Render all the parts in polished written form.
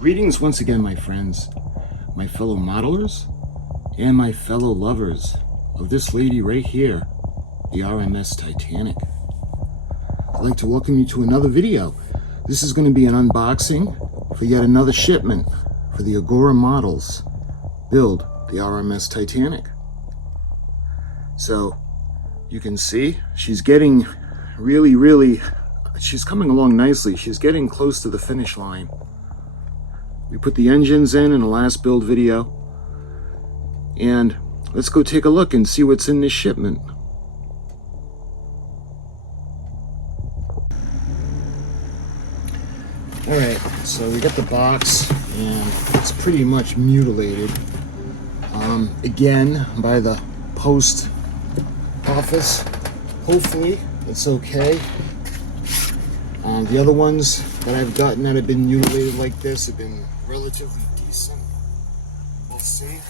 Greetings once again, my friends, my fellow modelers, and my fellow lovers of this lady right here, the R.M.S. Titanic. I'd like to welcome you to another video. This is going to be an unboxing for yet another shipment for the AGORA models build the R.M.S. Titanic. So you can see she's getting she's coming along nicely. She's getting close to the finish line. We put the engines in the last build video, and let's go take a look and see what's in this shipment. Alright, so we got the box, and it's pretty much mutilated. Again, by the post office. Hopefully, it's okay. The other ones that I've gotten that have been mutilated like this have been relatively decent. We'll see.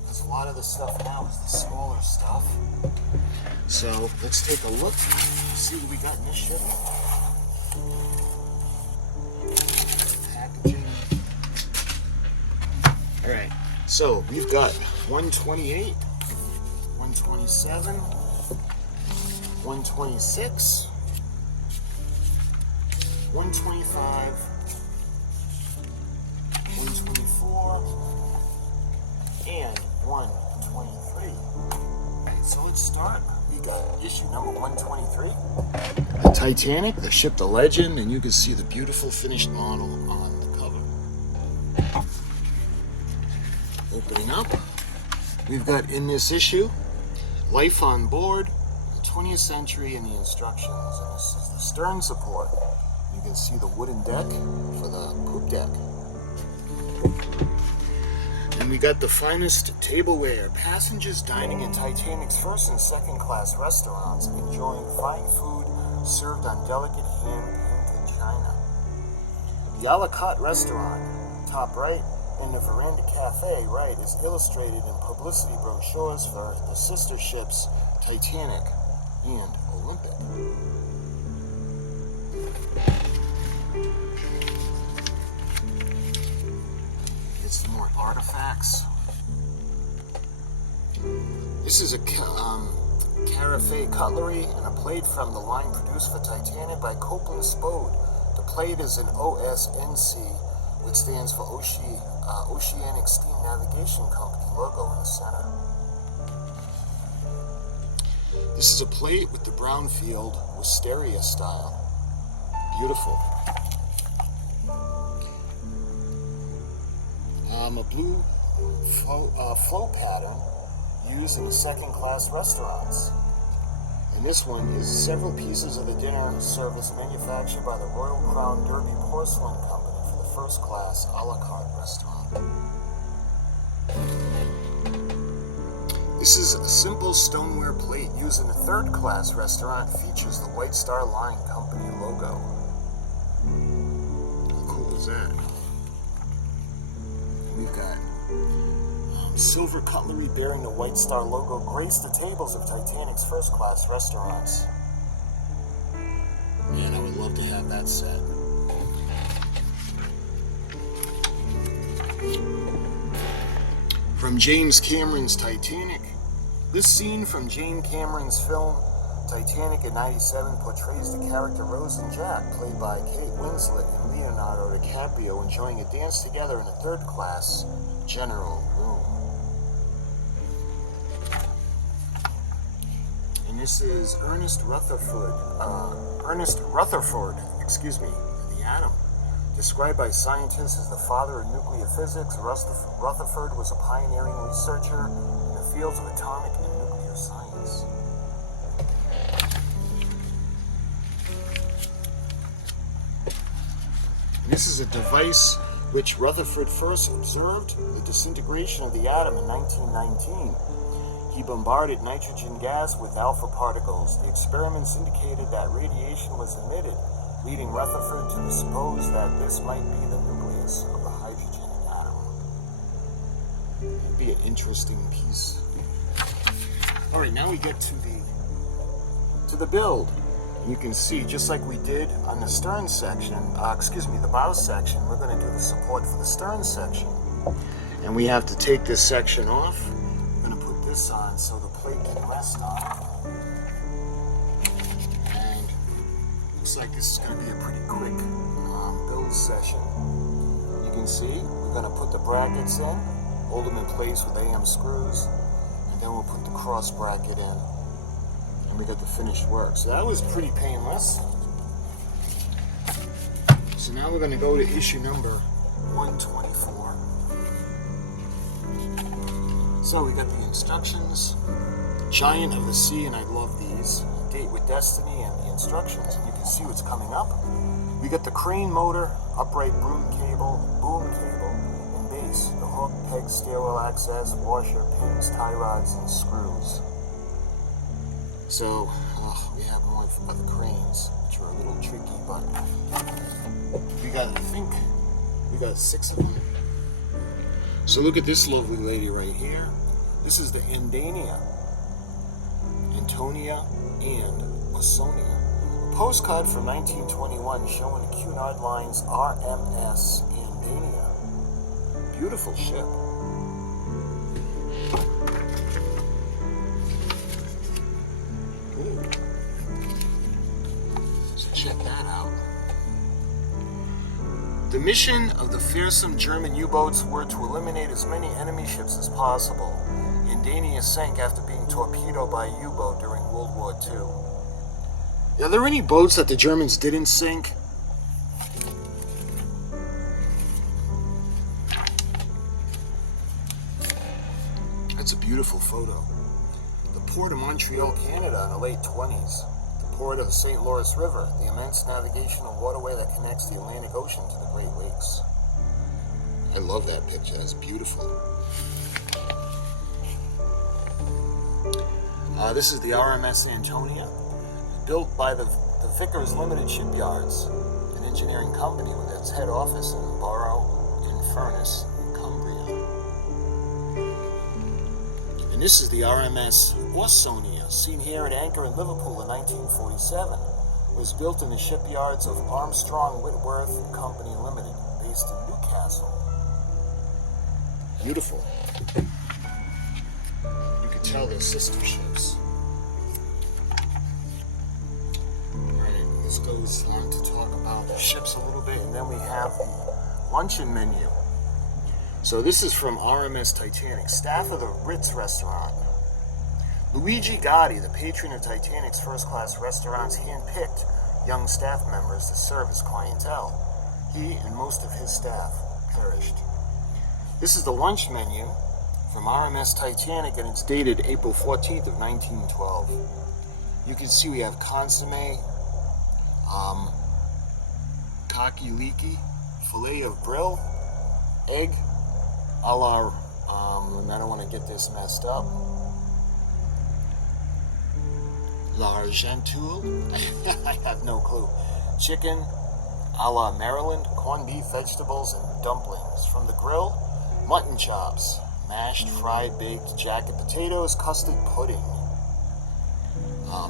Because a lot of the stuff now is the smaller stuff. So let's take a look, see what we got in this shipment. Packaging. Alright, so we've got 128, 127, 126, 125, 124, and 123. Alright, so let's start. We got issue number 123. The Titanic, the ship, the legend, and you can see the beautiful finished model on the cover. Opening up, we've got in this issue, Life on Board, the 20th Century, and the instructions. And this is the stern support. You can see the wooden deck for the poop deck. And we got the finest tableware. Passengers dining in Titanic's first and second class restaurants, enjoying fine food served on delicate hand-painted china. The a la carte restaurant, top right, and the Veranda Cafe, right, is illustrated in publicity brochures for the sister ships Titanic and Olympic. Get some more artifacts. This is a carafe cutlery and a plate from the line produced for Titanic by Copeland Spode. The plate is an OSNC, which stands for Oceanic Steam Navigation Company logo in the center. This is a plate with the Brownfield wisteria style. Beautiful. A blue flow pattern used in the second class restaurants. And this one is several pieces of the dinner service manufactured by the Royal Crown Derby Porcelain Company for the first class a la carte restaurant. This is a simple stoneware plate used in the third class restaurant. Features the White Star Line Company logo. How cool is that? We've got silver cutlery bearing the White Star logo grace the tables of Titanic's first class restaurants. Man, I would love to have that set. From James Cameron's Titanic. This scene from James Cameron's film Titanic in '97 portrays the character Rose and Jack, played by Kate Winslet and Leonardo DiCaprio, enjoying a dance together in a third-class general room. And this is Ernest Rutherford, the atom. Described by scientists as the father of nuclear physics, Rutherford was a pioneering researcher in the fields of atomic and nuclear science. This is a device which Rutherford first observed the disintegration of the atom in 1919. He bombarded nitrogen gas with alpha particles. The experiments indicated that radiation was emitted, leading Rutherford to suppose that this might be the nucleus of the hydrogen atom. It would be an interesting piece. Alright, now we get to the build. You can see, just like we did on the stern section, the bow section, we're going to do the support for the stern section. And we have to take this section off. We're going to put this on so the plate can rest on. And looks like this is going to be a pretty quick build session. You can see, we're going to put the brackets in, hold them in place with AM screws, and then we'll put the cross bracket in. And we got the finished work. So that was pretty painless. So now we're going to go to issue number 124. So we got the instructions, Giant of the Sea, and I love these, Date with Destiny, and the instructions, and you can see what's coming up. We got the crane motor, upright boom cable, and base, the hook, peg, stairwell access, washer, pins, tie rods, and screws. So, we have more about the cranes, which are a little tricky, but we got 6 of them. So look at this lovely lady right here. This is the Antonia and Ausonia. A postcard from 1921 showing Cunard Line's R.M.S. Antonia. Beautiful ship. Check that out. The mission of the fearsome German U-boats were to eliminate as many enemy ships as possible. Antonia sank after being torpedoed by a U-boat during World War II. Are there any boats that the Germans didn't sink? That's a beautiful photo. The port of Montreal, Canada in the late 20s. Port of the St. Lawrence River, the immense navigational waterway that connects the Atlantic Ocean to the Great Lakes. I love that picture. That's beautiful. This is the R.M.S. Antonia, built by the Vickers Limited Shipyards, an engineering company with its head office in Borough-in-Furness, Cumbria. And this is the R.M.S. Ausonia, seen here at anchor in Liverpool in 1947. It was built in the shipyards of Armstrong Whitworth Company Limited, based in Newcastle. Beautiful. You can tell they're sister ships. Alright, this goes on to talk about the ships a little bit, and then we have the luncheon menu. So this is from R.M.S. Titanic, staff of the Ritz restaurant. Luigi Gotti, the patron of Titanic's first-class restaurants, handpicked young staff members to serve as clientele. He and most of his staff perished. This is the lunch menu from R.M.S. Titanic, and it's dated April 14th of 1912. You can see we have consomme, kaki liki, filet of brill, egg, a la, I don't want to get this messed up, l'Argentule, I have no clue, chicken, a la Maryland, corned beef, vegetables, and dumplings. From the grill, mutton chops, mashed, fried, baked, jacket potatoes, custard pudding,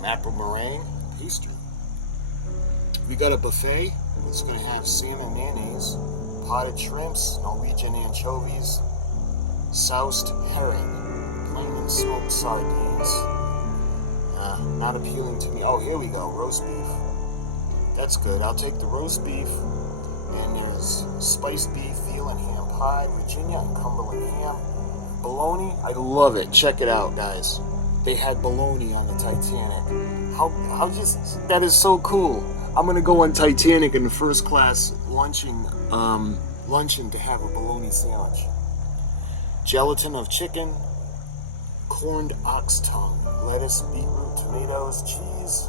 apple meringue, pastry. We got a buffet. It's going to have salmon mayonnaise, potted shrimps, Norwegian anchovies, soused herring, plain and smoked sardines. Not appealing to me. Oh, here we go, roast beef. That's good. I'll take the roast beef. And there's spiced beef, veal and ham pie, Virginia and Cumberland ham, bologna. I love it. Check it out, guys. They had bologna on the Titanic. How just, that is so cool. I'm gonna go on Titanic in the first class luncheon to have a bologna sandwich. Gelatin of chicken, corned ox tongue, lettuce, beetroot, tomatoes, cheese,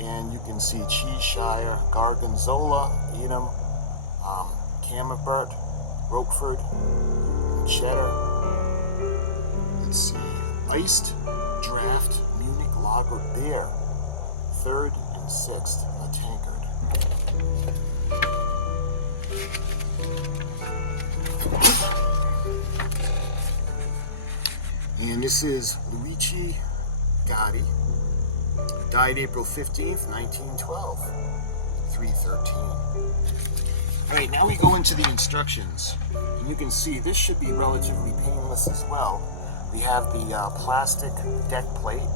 and you can see Cheshire, Gorgonzola, Edam, Camembert, Roquefort, cheddar. Let's see, iced draft Munich lager beer, 3rd and 6th, a tankard. And this is Luigi Gotti, Died April 15th, 1912. 3:13. Alright, now we go into the instructions. And you can see this should be relatively painless as well. We have the plastic deck plate.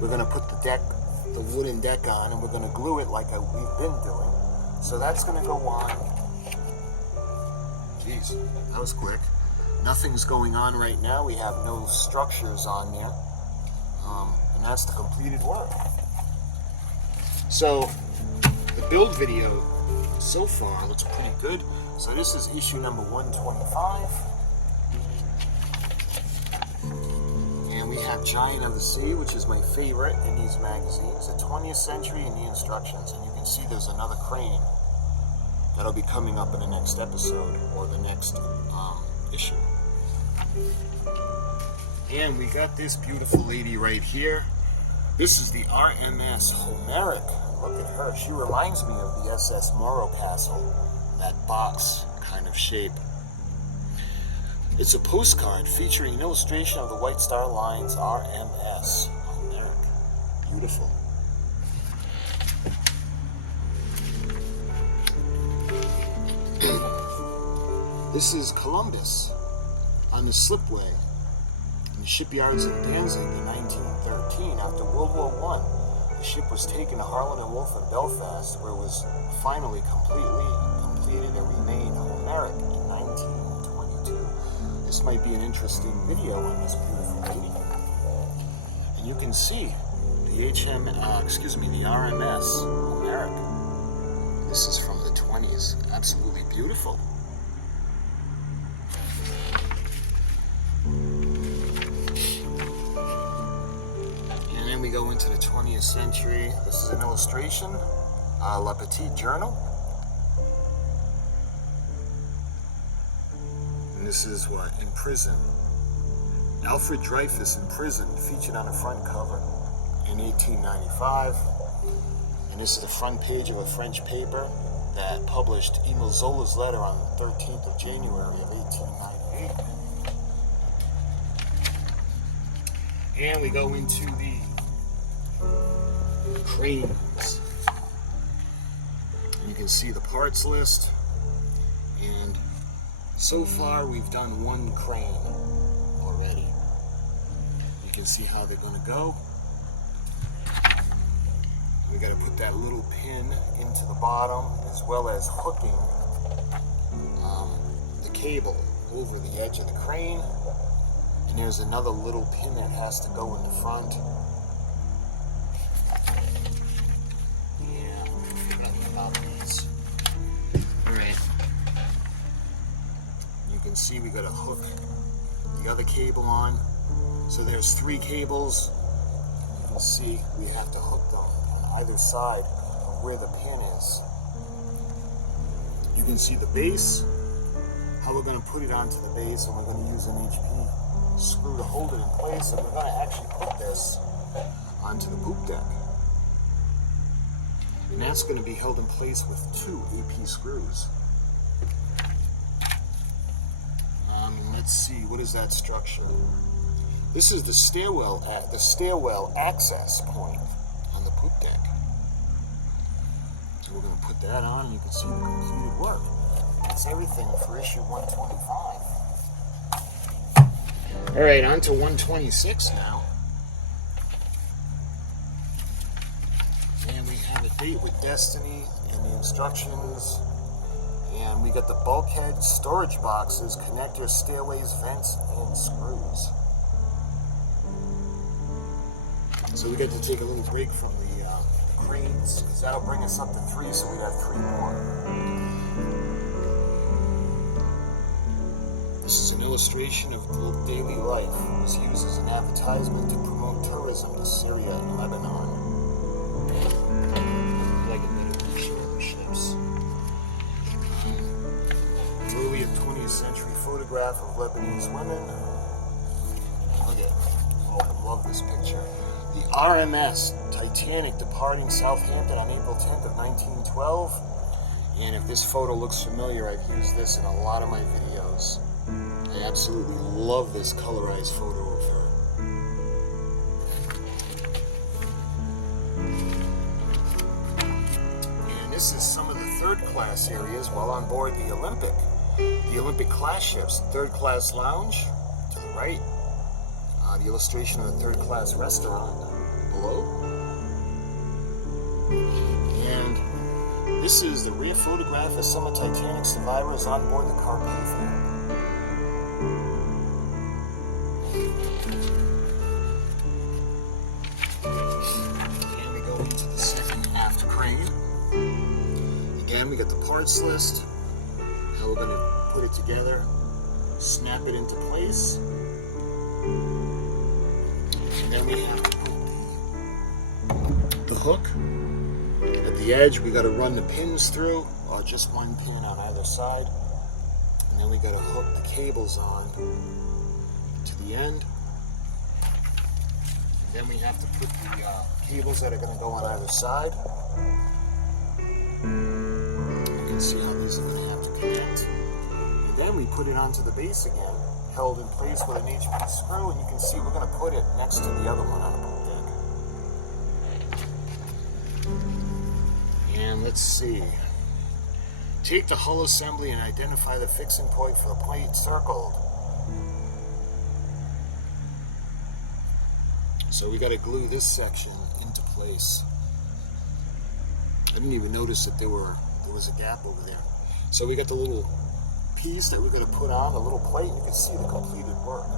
We're going to put the wooden deck on, and we're going to glue it like we've been doing. So that's going to go on. Jeez, that was quick. Nothing's going on right now. We have no structures on there. And that's the completed work. So the build video so far looks pretty good. So this is issue number 125. And we have Giant of the Sea, which is my favorite in these magazines, the 20th century and the instructions. And you can see there's another crane that'll be coming up in the next episode or the next issue. And we got this beautiful lady right here. This is the R.M.S. Homeric. Look at her. She reminds me of the SS Morro Castle, that box kind of shape. It's a postcard featuring an illustration of the White Star Line's R.M.S. Homeric. Beautiful. This is Columbus on the slipway in the shipyards in Danzig in 1913. After World War I, the ship was taken to Harland and Wolff in Belfast, where it was finally completely completed and renamed Homeric in 1922. This might be an interesting video on this beautiful lady. And you can see the the R.M.S. Homeric. This is from the 20s. Absolutely beautiful. We go into the 20th century. This is an illustration, La Petite Journal. And this is what? In prison. Alfred Dreyfus in prison, featured on the front cover in 1895. And this is the front page of a French paper that published Emile Zola's letter on the 13th of January of 1898. And we go into the cranes. And you can see the parts list, and so far we've done one crane already. You can see how they're going to go. We got to put that little pin into the bottom, as well as hooking the cable over the edge of the crane. And there's another little pin that has to go in the front. See, we got to hook the other cable on. So there's 3 cables. You can see we have to hook them on either side of where the pin is. You can see the base, how we're going to put it onto the base, and we're going to use an HP screw to hold it in place, and we're going to actually put this onto the poop deck. And that's going to be held in place with 2 AP screws. Let's see, what is that structure? This is the stairwell access point on the poop deck. So we're going to put that on, and you can see the completed work. That's everything for issue 125. All right, on to 126 now. And we have a date with Destiny and the instructions. And we got the bulkhead, storage boxes, connectors, stairways, vents, and screws. So we get to take a little break from the cranes, because that'll bring us up to 3, so we have 3 more. This is an illustration of daily life. It was used as an advertisement to promote tourism to Syria and Lebanon. Like a little show of the ships. Early 20th century photograph of Lebanese women. Look at, oh, I love this picture. The R.M.S. Titanic departing Southampton on April 10th of 1912. And if this photo looks familiar, I've used this in a lot of my videos. I absolutely love this colorized photo of her. class areas while on board the Olympic class ships. Third class lounge to the right. The illustration of the third class restaurant below. And this is the rear photograph of some of Titanic survivors on board the Carpathia. And we go into the second aft crane. Again, we got the parts list, how we're going to put it together, snap it into place. And then we have to put the hook at the edge. We got to run the pins through, or just one pin on either side. And then we got to hook the cables on to the end. And then we have to put the cables that are going to go on either side. You can see how these are going to have to connect. And then we put it onto the base again, held in place with an HP screw, and you can see we're going to put it next to the other one on the boat deck. And let's see. Take the hull assembly and identify the fixing point for the plate circled. So we got to glue this section into place. I didn't even notice that there was a gap over there. So we got the little piece that we're going to put on, the little plate. You can see the completed work.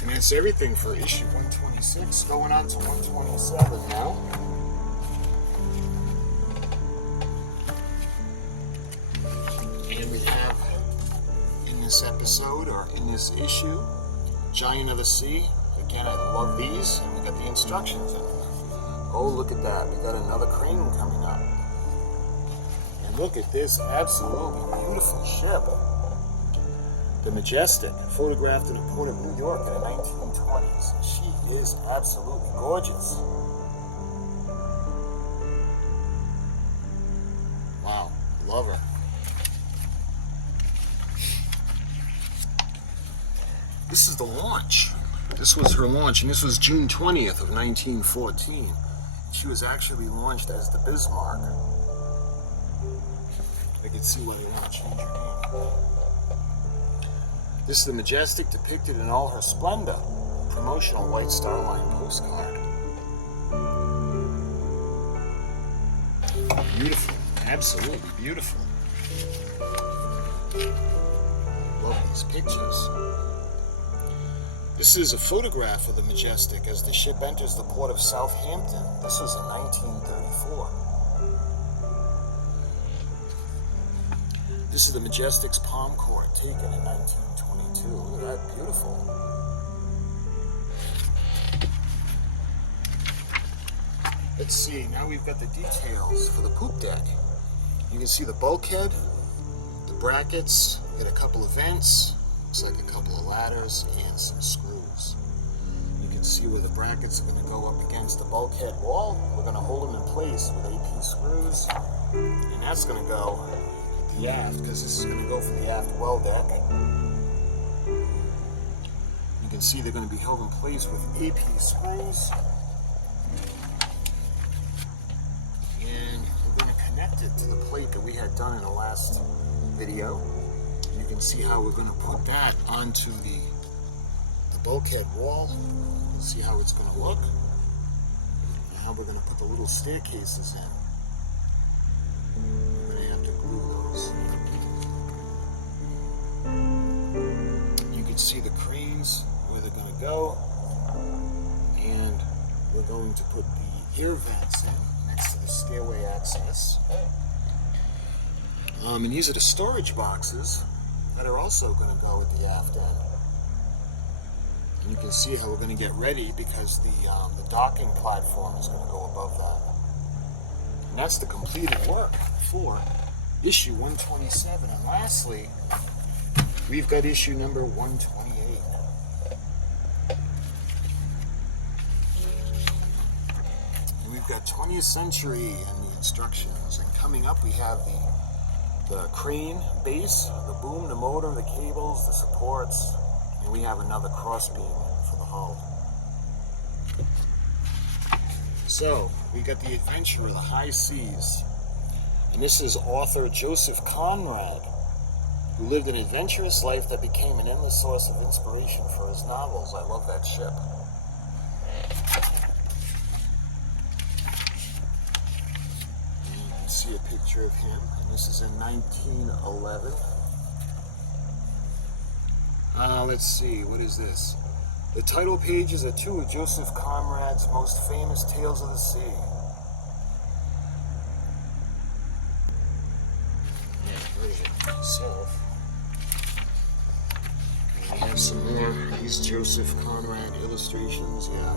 And that's everything for issue 126. Going on to 127 now. And we have in this episode, or in this issue, Giant of the Sea. Again, I love these. And we got the instructions in there. Oh, look at that. We got another crane coming up. And look at this absolutely beautiful ship. The Majestic, photographed in the port of New York in the 1920s. She is absolutely gorgeous. Wow, love her. This is the launch. This was her launch, and this was June 20th of 1914. She was actually launched as the Bismarck. I can see why they want to change her name. This is the Majestic, depicted in all her splendor. Promotional White Star Line postcard. Beautiful, absolutely beautiful. Love these pictures. This is a photograph of the Majestic as the ship enters the port of Southampton. This was in 1934. This is the Majestic's palm court taken in 1922. Look at that, beautiful. Let's see, now we've got the details for the poop deck. You can see the bulkhead, the brackets, we got a couple of vents, looks like a couple of ladders, and some screws. You can see where the brackets are going to go up against the bulkhead wall. We're going to hold them in place with AP screws, and that's going to go at the aft, because this is going to go for the aft well deck. You can see they're going to be held in place with AP screws. And we're going to connect it to the plate that we had done in the last video. You can see how we're going to put that onto the bulkhead wall. You can see how it's going to look, and how we're going to put the little staircases in. We're going to have to glue those. You can see the cranes, where they're going to go, and we're going to put the air vents in next to the stairway access. And these are the storage boxes that are also going to go at the aft end. And you can see how we're going to get ready, because the docking platform is going to go above that. And that's the completed work for issue 127. And lastly, we've got issue number 128. And we've got 20th century and the instructions. And coming up, we have the crane base, the boom, the motor, the cables, the supports, and we have another crossbeam for the hull. So, we got the adventure of the high seas. And this is author Joseph Conrad, who lived an adventurous life that became an endless source of inspiration for his novels. I love that ship. And you can see a picture of him, and this is in 1911. Let's see, what is this? The title pages are two of Joseph Conrad's most famous tales of the sea. Yeah, version myself. And we have some more of these Joseph Conrad illustrations. Yeah.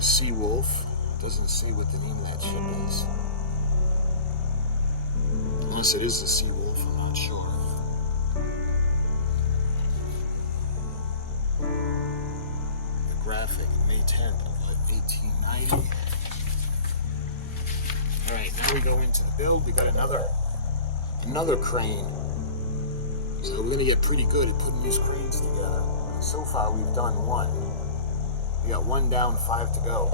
Sea Wolf. Doesn't say what the name of that ship is. Unless it is the Sea Wolf, I'm not sure. Graphic, May 10th of 1890. Alright, now we go into the build. We got another crane. So we're gonna get pretty good at putting these cranes together. So far we've done one. We got one down, 5 to go.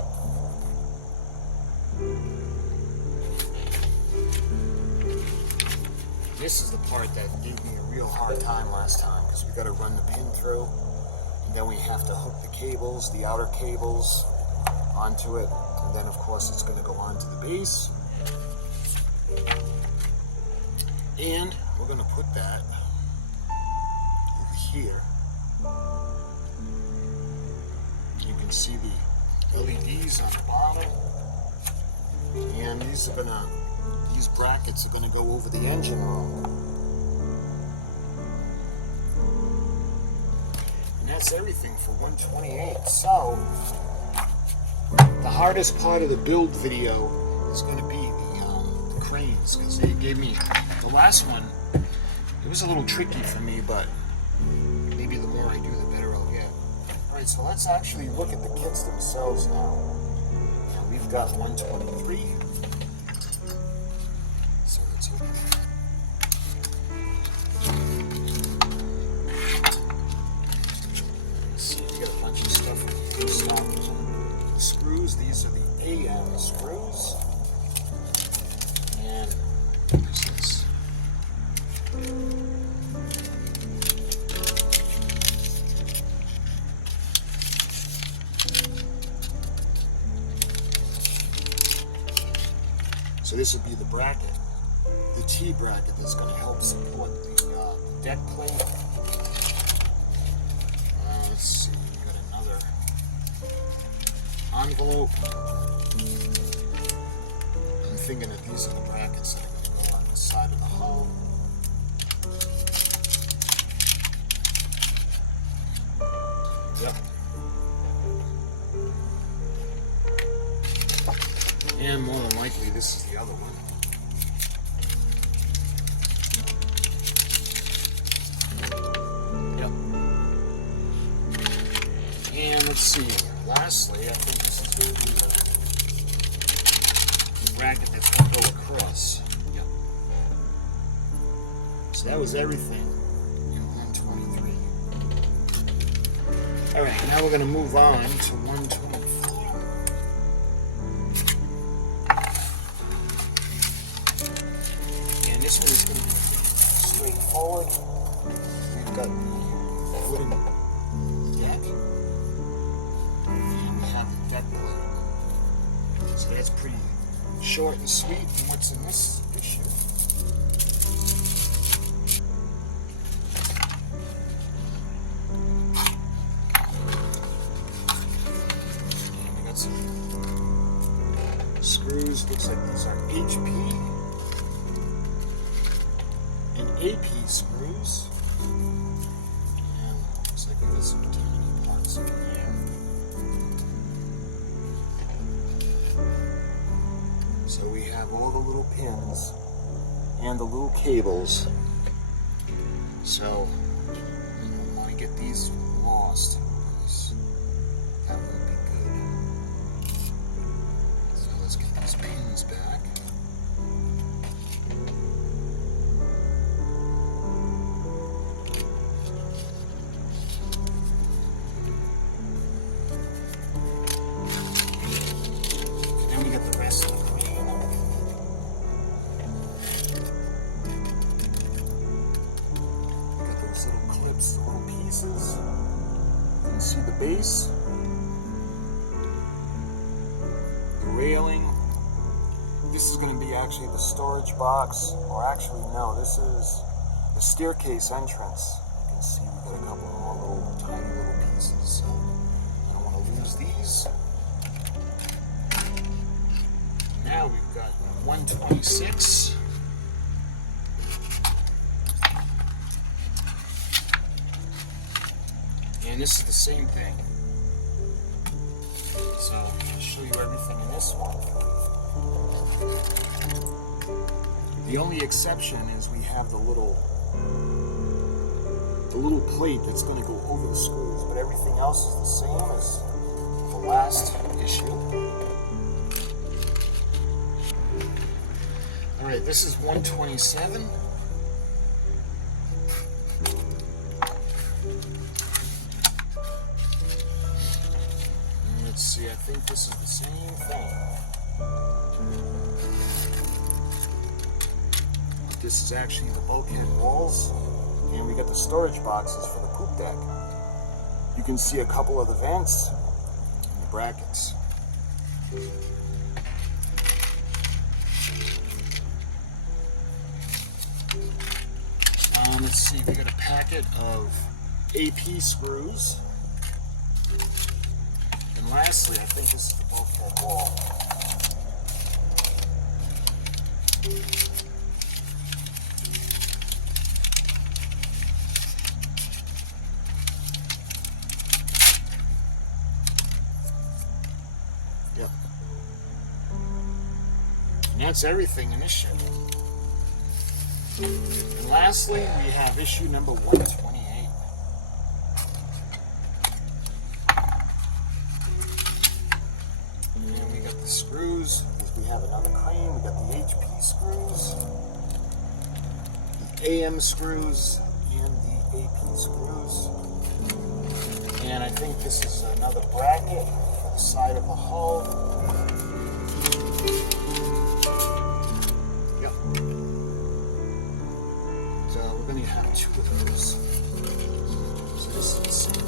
This is the part that gave me a real hard time last time, because we gotta run the pin through. Then we have to hook the cables, the outer cables, onto it. And then, of course, it's going to go onto the base. And we're going to put that over here. You can see the LEDs on the bottom. And these brackets are going to go over the engine room. And that's everything for 128. So, the hardest part of the build video is going to be the cranes, because they gave me, the last one, it was a little tricky for me, but maybe the more I do, the better I'll get. Alright, so let's actually look at the kits themselves now. Now we've got 123. So let's open it. Screws, these are the AM screws. And what's this? So this would be the bracket, the T bracket that's going to help support the deck plate. Let's see, we got another envelope. I'm thinking that these are the brackets that are going to go on the side of the hull. Yep. And more than likely, this is the other one. Yep. And let's see. Lastly, I think this is going to be the bracket that's going to go across. Yep. So that was everything in 123. Alright, now we're going to move on to 124. And this one is going to be straightforward. We've got the wooden deck. Deck plate. So that's pretty short and sweet. And what's in this issue? And we got some screws. Looks like these are HP and AP screws. And looks like we got some tiny parts in here. So we have all the little pins and the little cables. So I don't want to get these lost, because that won't be good. So let's get these pins back. And then we get the rest of the crane. see the base, the railing. This is going to be actually the storage box, or actually no, this is the staircase entrance. You can see we've got a couple more little tiny little pieces, so I don't want to lose these. Now we've got 126. And this is the same thing. So I'll show you everything in this one. The only exception is we have the little plate that's going to go over the screws, but everything else is the same as the last issue. All right, this is 127. And let's see, I think this is the same thing. This is actually the bulkhead walls, and we got the storage boxes for the poop deck. You can see a couple of the vents and the brackets. Let's see, we got a packet of AP screws. And lastly, I think this is the bulkhead wall. Yep. And that's everything in this shipment. And lastly, we have issue number 128. And we got the screws. We have another crane. We got the HP screws, the AM screws, and the AP screws. And I think this is another bracket for the side of the hull. Yep. So we're going to have two of those. So this is the same thing.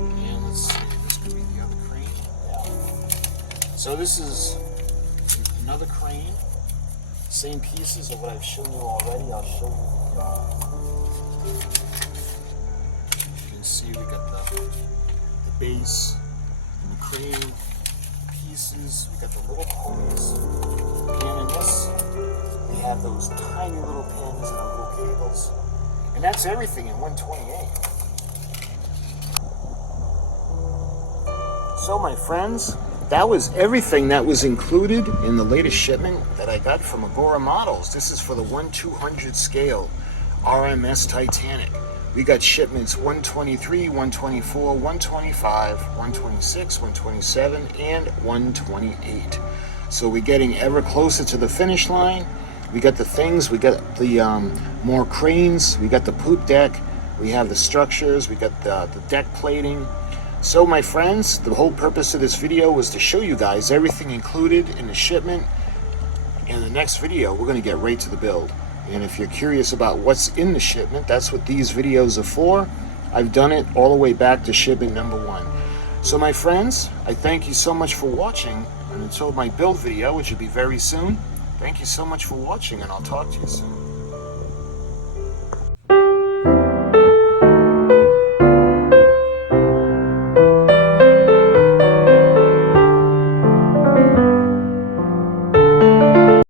And let's see, this could be the other crane. Yeah. So this is another crane. Same pieces of what I've shown you already. I'll show you you can see we got the base and the crane pieces. We got the little pulleys. And in this, we have those tiny little pins and the little cables. And that's everything in 128. So my friends, that was everything that was included in the latest shipment that I got from AGORA Models. This is for the 1/200 scale R.M.S. Titanic. We got shipments 123, 124, 125, 126, 127, and 128. So we're getting ever closer to the finish line. We got the things, we got the more cranes, we got the poop deck, we have the structures, we got the deck plating. So my friends, the whole purpose of this video was to show you guys everything included in the shipment. In the next video, we're going to get right to the build. And if you're curious about what's in the shipment, that's what these videos are for. I've done it all the way back to shipment number 1. So my friends, I thank you so much for watching. And until my build video, which will be very soon, thank you so much for watching, and I'll talk to you soon.